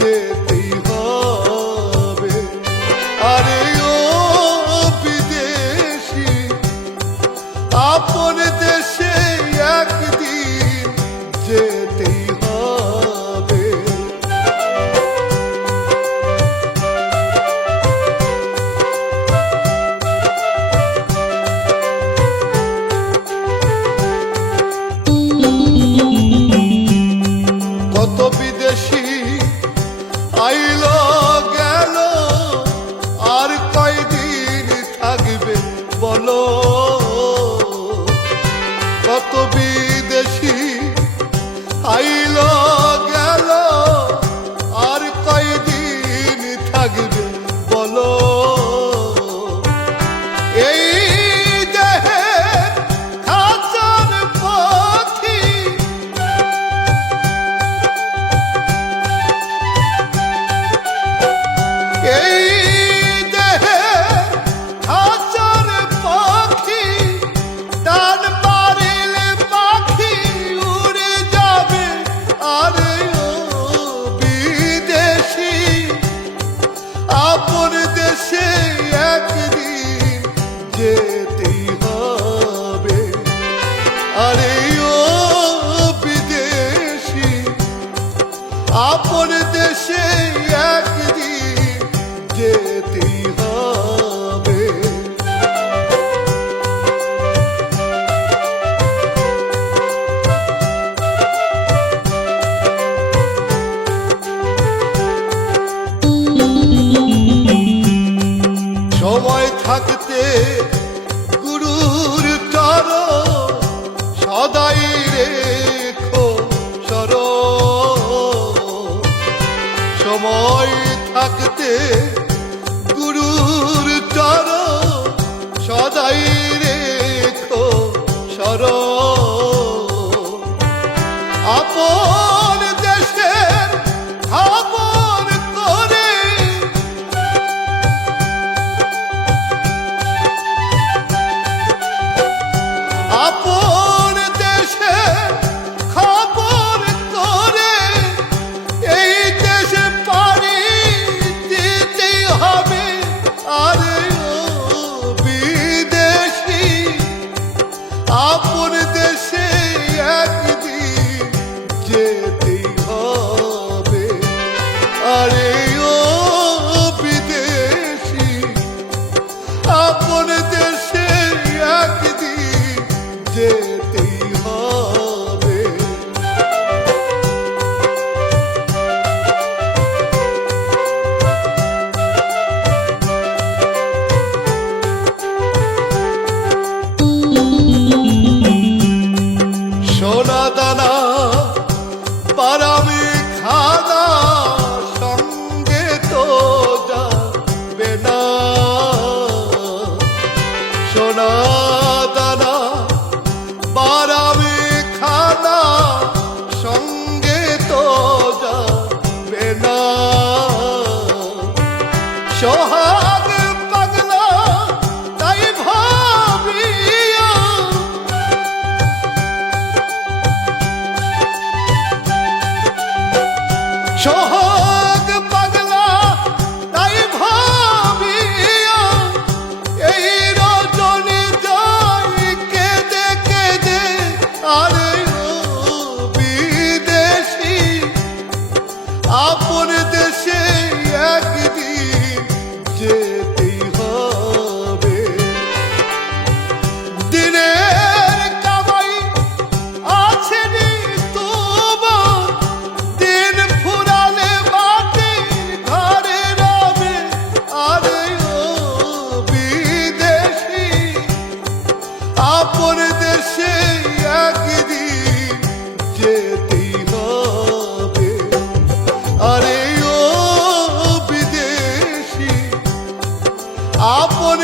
যেতেই হবে। আরে ও বিদেশি, আপন দেশে একদিন যেতেই হবে। কত বিদেশি আইলো গেল, আর কয়দিন থাকবে বলো। কত বিদেশি আইলো গেল, আর কয়দিন থাকবে বলো। এই দেহে খাঁচার পাখি, এই দেহে খাঁচার পাখি, টান মারিলে পাখি উড়ে যাবে। আরে ও বিদেশি, আপন দেশে একদিন যেতেই হবে। আরে ও বিদেশি, আপন দেশে একদিন যেতেই হবে। সময় থাকতে গুরুর চরণ সদাই রেখো স্মরণ। সময় থাকতে গুরুর চরণ সদাই রেখো স্মরণ। আপন দেশের খবর করে, আপন দেশের খবর করে, এই দেশে পাড়ি দিতে হবে। আরে ও বিদেশি, আপন দেশে একদিন যেতেই হবে। আরে ও বিদেশি, আপন দেশে একদিন যেতেই হবে। সোনা দানা পারামি খানা সঙ্গে তো যাবে না। সোনা দানা পারামি খানা সঙ্গে তো যাবে না। সোহাগ পাগলা তাই ভাবিয়া, সোহাগ পাগলা তাই ভাবিয়া, এই রজনী যাই কেঁদে কেঁদে। আরে ও বিদেশি, আপন দেশে একদিন যেতেই হবে। দিনের কামাই আছে নি তোমার, দিন ফুরালে মাটির ঘরে রবে। আরে ও বিদেশি, আপন দেশে একদিন যেতেই হবে। আরে ও বিদেশি, আপন